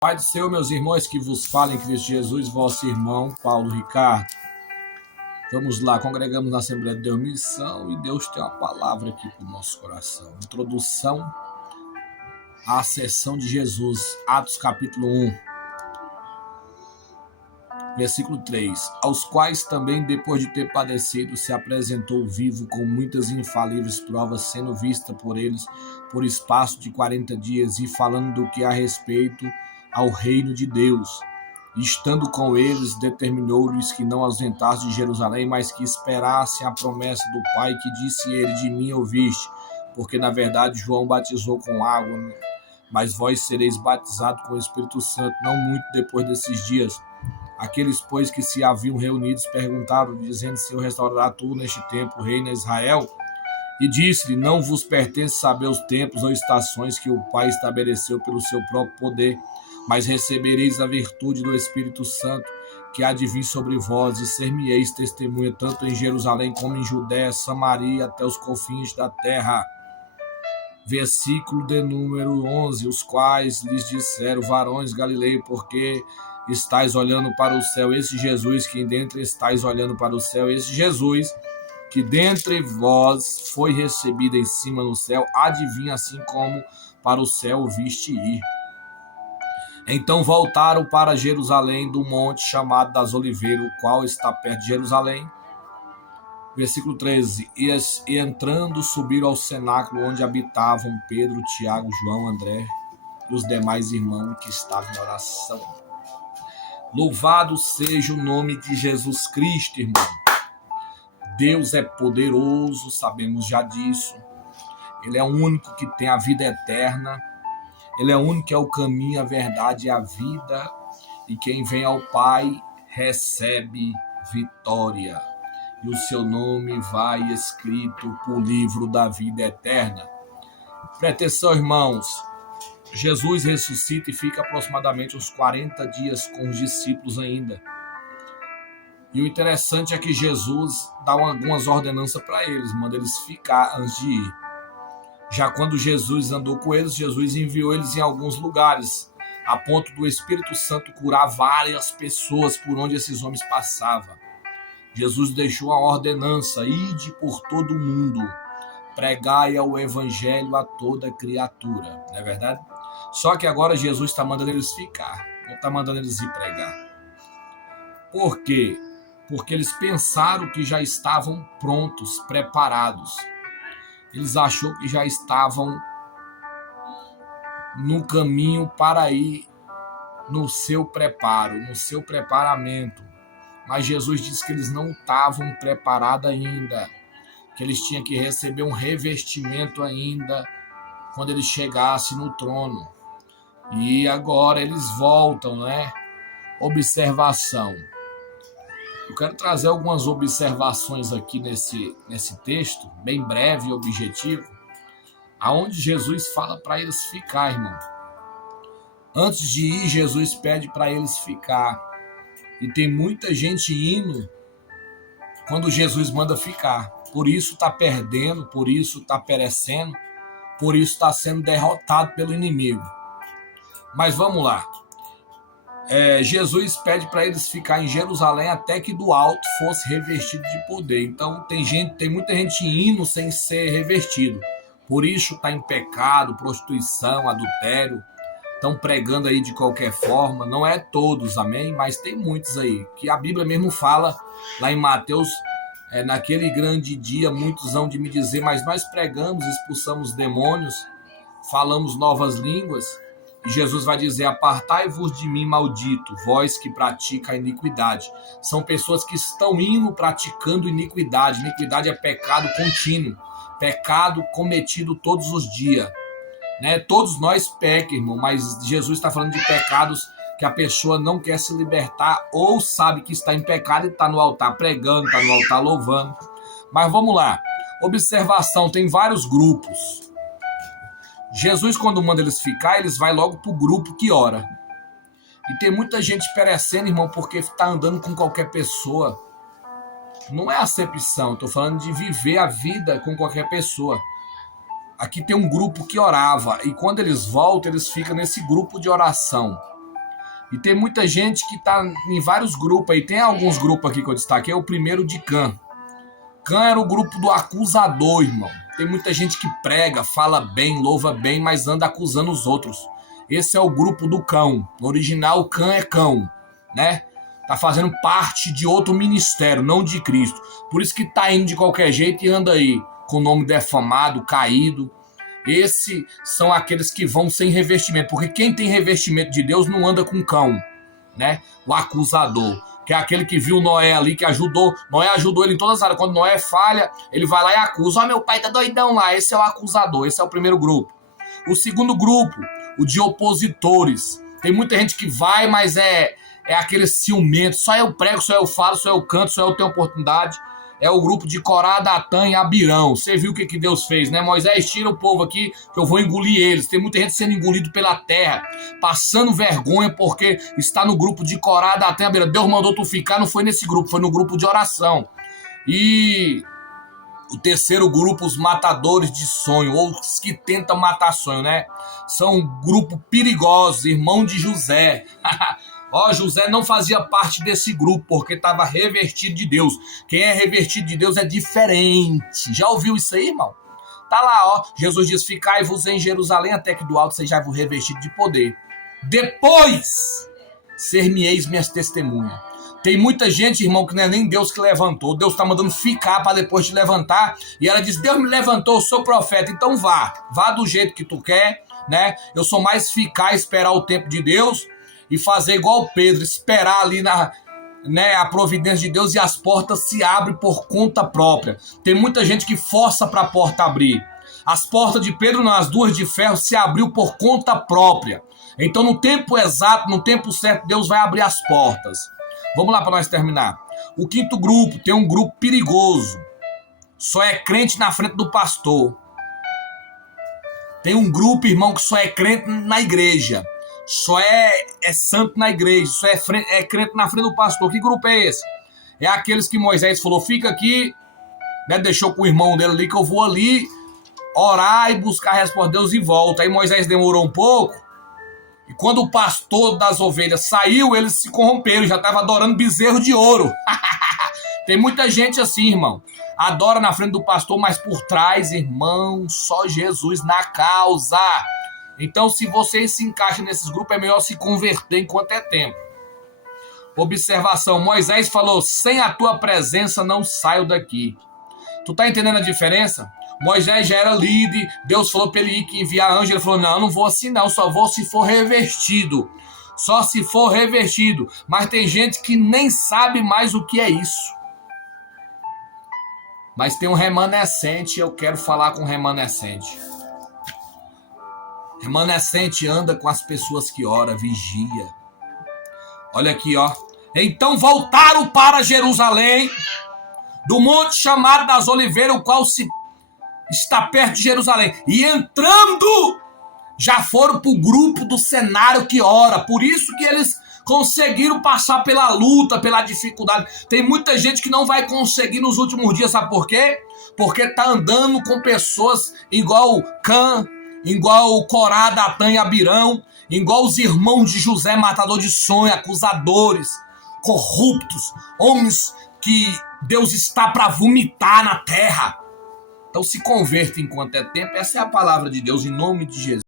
Pai do Senhor, meus irmãos, que vos falem em Cristo Jesus, vosso irmão Paulo Ricardo. Vamos lá, congregamos na Assembleia de Deus Missão e Deus tem uma palavra aqui para o nosso coração. Introdução à ascensão de Jesus, Atos capítulo 1, versículo 3. Aos quais também, depois de ter padecido, se apresentou vivo com muitas infalíveis provas, sendo vista por eles por espaço de 40 dias e falando do que a respeito ao reino de Deus. Estando com eles, determinou-lhes que não ausentassem de Jerusalém, mas que esperassem a promessa do Pai, que disse ele: de mim ouviste, porque na verdade João batizou com água, mas vós sereis batizados com o Espírito Santo não muito depois desses dias. Aqueles, pois, que se haviam reunidos perguntaram, dizendo: Senhor, restaurará tu neste tempo o reino a Israel? E disse-lhe: não vos pertence saber os tempos ou estações que o Pai estabeleceu pelo seu próprio poder, mas recebereis a virtude do Espírito Santo, que há de vir sobre vós, e ser-me-eis testemunha tanto em Jerusalém como em Judéia, Samaria, até os confins da terra. Versículo de número 11. Os quais lhes disseram: varões Galileu, porque estáis olhando para o céu? Esse Jesus que dentre estáis olhando para o céu, esse Jesus que dentre vós foi recebido em cima no céu, há de vir assim como para o céu o viste ir. Então voltaram para Jerusalém do monte chamado das Oliveiras, o qual está perto de Jerusalém. Versículo 13. E entrando subiram ao cenáculo onde habitavam Pedro, Tiago, João, André e os demais irmãos que estavam em oração. Louvado seja o nome de Jesus Cristo, irmão. Deus é poderoso, sabemos já disso. Ele é o único que tem a vida eterna. Ele é o único que é o caminho, a verdade e a vida. E quem vem ao Pai recebe vitória. E o seu nome vai escrito para o livro da vida eterna. Presta atenção, irmãos. Jesus ressuscita e fica aproximadamente uns 40 dias com os discípulos ainda. E o interessante é que Jesus dá algumas ordenanças para eles, manda eles ficar antes de ir. Já quando Jesus andou com eles, Jesus enviou eles em alguns lugares, a ponto do Espírito Santo curar várias pessoas por onde esses homens passavam. Jesus deixou a ordenança: ide por todo o mundo, pregai o evangelho a toda criatura. Não é verdade? Só que agora Jesus está mandando eles ficar, não está mandando eles ir pregar. Por quê? Porque eles pensaram que já estavam prontos, preparados. Eles acharam que já estavam no caminho para ir no seu preparo, no seu preparamento. Mas Jesus disse que eles não estavam preparados ainda, que eles tinham que receber um revestimento ainda quando eles chegassem no trono. E agora eles voltam, né? Observação. Eu quero trazer algumas observações aqui nesse texto, bem breve e objetivo, aonde Jesus fala para eles ficar, irmão. Antes de ir, Jesus pede para eles ficar. E tem muita gente indo quando Jesus manda ficar. Por isso está perdendo, por isso está perecendo, por isso está sendo derrotado pelo inimigo. Mas vamos lá. Jesus pede para eles ficar em Jerusalém até que do alto fosse revestido de poder. Então tem muita gente indo sem ser revestido. Por isso está em pecado, prostituição, adultério. Estão pregando aí de qualquer forma. Não é todos, amém? Mas tem muitos aí. Que a Bíblia mesmo fala lá em Mateus, naquele grande dia muitos hão de me dizer: mas nós pregamos, expulsamos demônios, falamos novas línguas. E Jesus vai dizer: apartai-vos de mim, maldito, vós que pratica a iniquidade. São pessoas que estão indo praticando iniquidade. Iniquidade é pecado contínuo, pecado cometido todos os dias. Né? Todos nós pecamos, irmão, mas Jesus está falando de pecados que a pessoa não quer se libertar ou sabe que está em pecado e está no altar pregando, está no altar louvando. Mas vamos lá. Observação, tem vários grupos. Jesus, quando manda eles ficar, eles vão logo para o grupo que ora. E tem muita gente perecendo, irmão, porque está andando com qualquer pessoa. Não é acepção, estou falando de viver a vida com qualquer pessoa. Aqui tem um grupo que orava, e quando eles voltam, eles ficam nesse grupo de oração. E tem muita gente que está em vários grupos aí. Tem alguns grupos aqui que eu destaquei. O primeiro de Cã. Cã era o grupo do acusador, irmão. Tem muita gente que prega, fala bem, louva bem, mas anda acusando os outros. Esse é o grupo do cão. No original, Cã é cão, né? Tá fazendo parte de outro ministério, não de Cristo. Por isso que tá indo de qualquer jeito e anda aí com o nome defamado, caído. Esses são aqueles que vão sem revestimento, porque quem tem revestimento de Deus não anda com cão, né? O acusador, que é aquele que viu Noé ali, que ajudou. Noé ajudou ele em todas as áreas. Quando Noé falha, ele vai lá e acusa. Ó, meu pai tá doidão lá. Esse é o acusador, esse é o primeiro grupo. O segundo grupo, o de opositores. Tem muita gente que vai, mas é aquele ciumento. Só eu prego, só eu falo, só eu canto, só eu tenho oportunidade. É o grupo de Corá, Datã e Abirão. Você viu o que Deus fez, né? Moisés, tira o povo aqui que eu vou engolir eles. Tem muita gente sendo engolido pela terra, passando vergonha porque está no grupo de Corá, Datã e Abirão. Deus mandou tu ficar, não foi nesse grupo, foi no grupo de oração. E o terceiro grupo, os matadores de sonho, ou os que tentam matar sonho, né? São um grupo perigoso, irmão de José. Ó, José não fazia parte desse grupo, porque estava revertido de Deus. Quem é revertido de Deus é diferente. Já ouviu isso aí, irmão? Tá lá, ó. Jesus diz, ficai-vos em Jerusalém, até que do alto sejais revestido de poder. Depois, ser-me-eis minhas testemunhas. Tem muita gente, irmão, que não é nem Deus que levantou. Deus está mandando ficar para depois te levantar. E ela diz, Deus me levantou, eu sou profeta. Então vá do jeito que tu quer, né? Eu sou mais ficar, esperar o tempo de Deus e fazer igual Pedro, esperar ali a providência de Deus e as portas se abrem por conta própria. Tem muita gente que força para a porta abrir. As portas de Pedro, não, as duas de ferro, se abriu por conta própria. Então no tempo exato, no tempo certo, Deus vai abrir as portas. Vamos lá para nós terminar. O quinto grupo, tem um grupo perigoso. Só é crente na frente do pastor. Tem um grupo, irmão, que só é crente na igreja. Só é santo na igreja, só é crente na frente do pastor. Que grupo é esse? É aqueles que Moisés falou, fica aqui, né, deixou com o irmão dele ali, que eu vou ali orar e buscar a resposta de Deus e volta. Aí Moisés demorou um pouco, e quando o pastor das ovelhas saiu, eles se corromperam, já estavam adorando bezerro de ouro. Tem muita gente assim, irmão. Adora na frente do pastor, mas por trás, irmão, só Jesus na causa. Então, se você se encaixa nesses grupos, é melhor se converter enquanto é tempo. Observação, Moisés falou, sem a tua presença não saio daqui. Tu tá entendendo a diferença? Moisés já era líder, Deus falou para ele ir que enviar anjo, ele falou, não vou assim não, só vou se for revestido. Só se for revestido. Mas tem gente que nem sabe mais o que é isso. Mas tem um remanescente, eu quero falar com o remanescente. Remanescente anda com as pessoas que ora, vigia. Olha aqui, ó. Então voltaram para Jerusalém, do monte chamado das Oliveiras, o qual está perto de Jerusalém. E entrando, já foram para o grupo do cenário que ora. Por isso que eles conseguiram passar pela luta, pela dificuldade. Tem muita gente que não vai conseguir nos últimos dias, sabe por quê? Porque está andando com pessoas igual Cã, igual Corá, Datã e Abirão, igual os irmãos de José, matador de sonho, acusadores, corruptos, homens que Deus está para vomitar na terra. Então se converta enquanto é tempo. Essa é a palavra de Deus, em nome de Jesus.